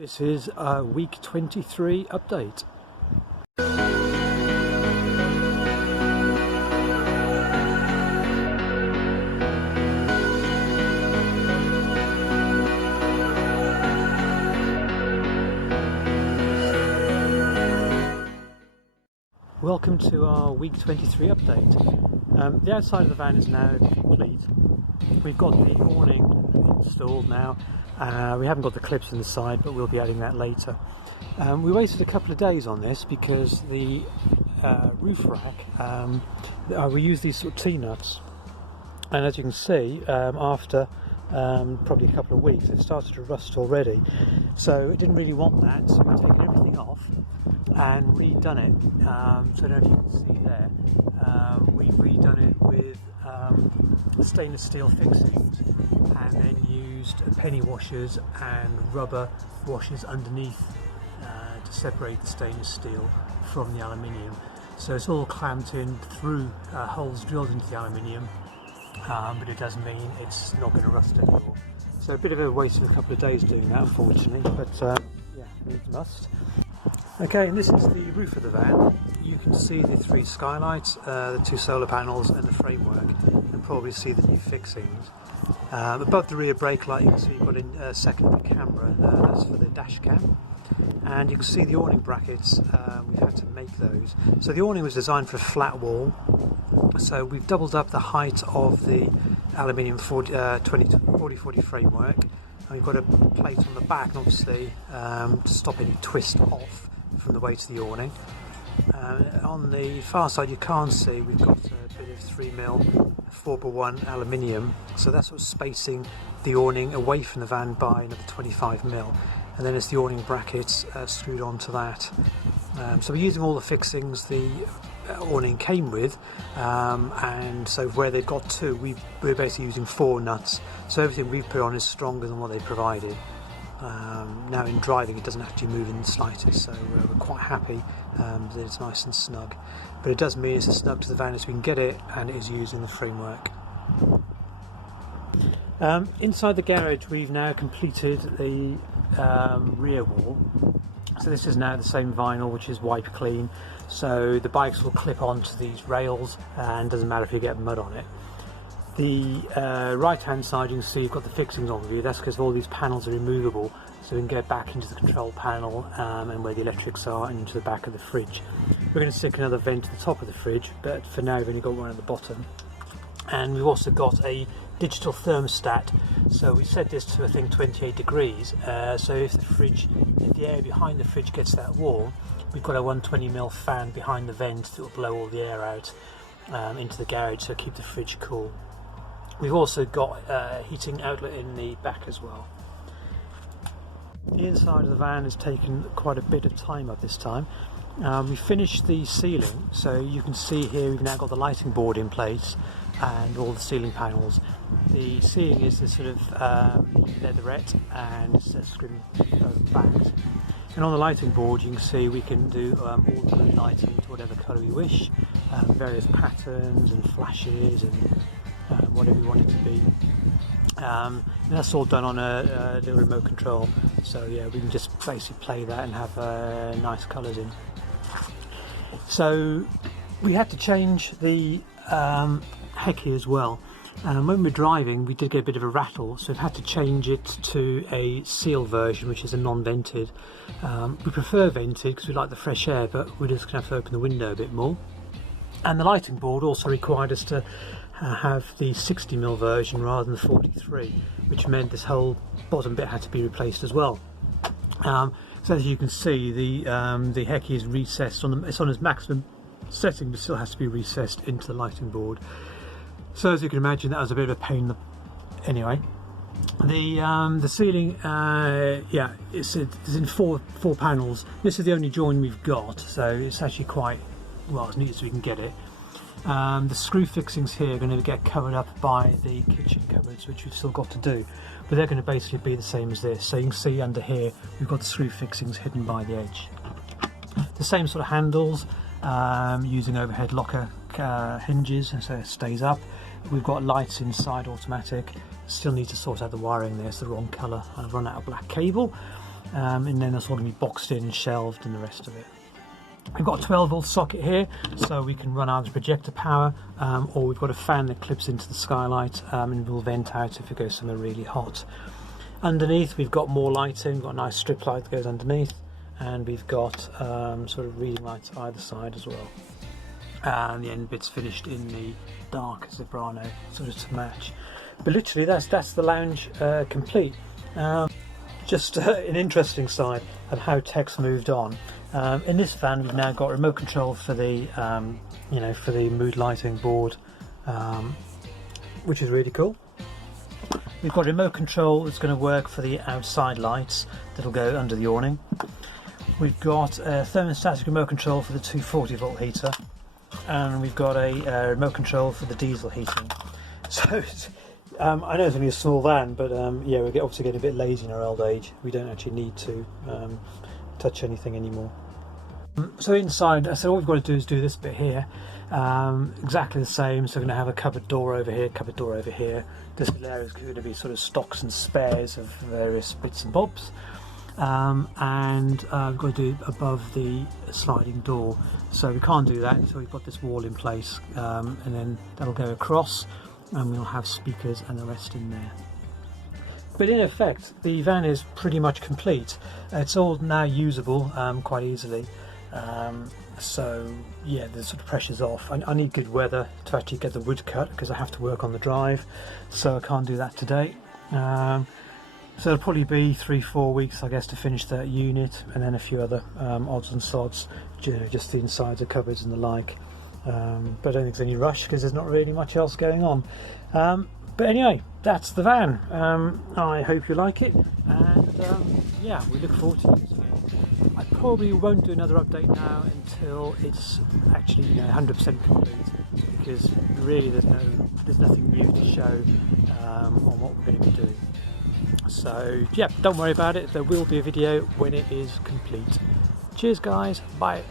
This is a week 23 update. Welcome to our week 23 update. The outside of the van is now complete. We've got the awning installed now. We haven't got the clips in the side, but we'll be adding that later. We waited a couple of days on this because the roof rack, we use these sort of T-nuts, and as you can see, after probably a couple of weeks it started to rust already, so it didn't really want that, so we've taken everything off and redone it. So I don't know if you can see there, we've redone it with stainless steel fixings, and then used penny washers and rubber washers underneath to separate the stainless steel from the aluminium. So it's all clamped in through holes drilled into the aluminium, but it does mean it's not going to rust anymore. So a bit of a waste of a couple of days doing that, unfortunately, but yeah, needs must. Okay, and this is the roof of the van. You can see the three skylights, the two solar panels and the framework, and probably see the new fixings. Above the rear brake light you can see you've got a secondary camera, that's for the dash cam. And you can see the awning brackets, we've had to make those. So the awning was designed for a flat wall, so we've doubled up the height of the aluminium 40/40 framework, and we've got a plate on the back, obviously, to stop any twist off from the weight of the awning. On the far side you can't see, we've got a bit of 3mm 4x1 aluminium, so that's what's spacing the awning away from the van by another 25mm, and then it's the awning brackets screwed onto that. So we're using all the fixings the awning came with, and so where they've got two, we're basically using 4 nuts, so everything we've put on is stronger than what they provided. Now in driving it doesn't actually move in the slightest, so we're quite happy that it's nice and snug, but it does mean it's as snug to the van as we can get it, and it is using the framework. Inside the garage we've now completed the rear wall, so this is now the same vinyl, which is wipe clean, so the bikes will clip onto these rails and doesn't matter if you get mud on it. The right hand side you can see you've got the fixings on view. That's because all these panels are removable, so we can get back into the control panel and where the electrics are, and into the back of the fridge. We're going to stick another vent to the top of the fridge, but for now we've only got one at the bottom. And we've also got a digital thermostat, so we set this to I think 28 degrees, so if the air behind the fridge gets that warm, we've got a 120mm fan behind the vent that will blow all the air out into the garage, so keep the fridge cool. We've also got a heating outlet in the back as well. The inside of the van has taken quite a bit of time up this time. We finished the ceiling, so you can see here we've now got the lighting board in place and all the ceiling panels. The ceiling is this sort of leatherette, and it's screen backed. And on the lighting board you can see we can do all the mood lighting to whatever colour we wish, various patterns and flashes and whatever you want it to be. And that's all done on a little remote control, so yeah, we can just basically play that and have nice colours in. So we had to change the hecky as well, and when we're driving we did get a bit of a rattle, so we've had to change it to a seal version, which is a non-vented. We prefer vented because we like the fresh air, but we're just going to have to open the window a bit more. And the lighting board also required us to have the 60mm version rather than the 43, which meant this whole bottom bit had to be replaced as well. So as you can see, the hecky is recessed it's on its maximum setting, but still has to be recessed into the lighting board. So as you can imagine, that was a bit of a pain. Anyway, the ceiling, yeah, it's in four panels. This is the only join we've got, so it's actually quite well as neat as we can get it. The screw fixings here are going to get covered up by the kitchen cupboards, which we've still got to do, but they're going to basically be the same as this. So you can see under here we've got the screw fixings hidden by the edge. The same sort of handles, using overhead locker hinges, so it stays up. We've got lights inside, automatic. Still need to sort out the wiring there, it's the wrong colour. I've run out of black cable. and then that's all going to be boxed in and shelved and the rest of it. We've got a 12-volt socket here, so we can run either projector power, or we've got a fan that clips into the skylight and will vent out if it goes somewhere really hot. Underneath we've got more lighting. We've got a nice strip light that goes underneath, and we've got sort of reading lights either side as well. And the end bit's finished in the dark Zebrano, sort of to match. But literally that's the lounge complete. Just an interesting side of how tech's moved on. In this van we've now got remote control for the for the mood lighting board, which is really cool. We've got remote control that's going to work for the outside lights that'll go under the awning. We've got a thermostatic remote control for the 240-volt heater, and we've got a remote control for the diesel heating. So I know it's only a small van, but yeah, we're obviously getting a bit lazy in our old age. We don't actually need to touch anything anymore. So inside, so all we've got to do is do this bit here, exactly the same. So we're going to have a cupboard door over here, cupboard door over here. This area is going to be sort of stocks and spares of various bits and bobs, and we've got to do above the sliding door. So we can't do that until we've got this wall in place, and then that'll go across, and we'll have speakers and the rest in there. But in effect, the van is pretty much complete. It's all now usable quite easily. So yeah, the sort of pressure's off. I need good weather to actually get the wood cut, because I have to work on the drive, so I can't do that today. So it'll probably be 3-4 weeks, I guess, to finish that unit, and then a few other odds and sods, just the insides of cupboards and the like. But I don't think there's any rush, because there's not really much else going on. But anyway, that's the van. I hope you like it, and yeah, we look forward to using it. I probably won't do another update now until it's actually 100% complete, because really there's nothing new to show on what we're going to be doing. So yeah, don't worry about it. There will be a video when it is complete. Cheers guys, bye.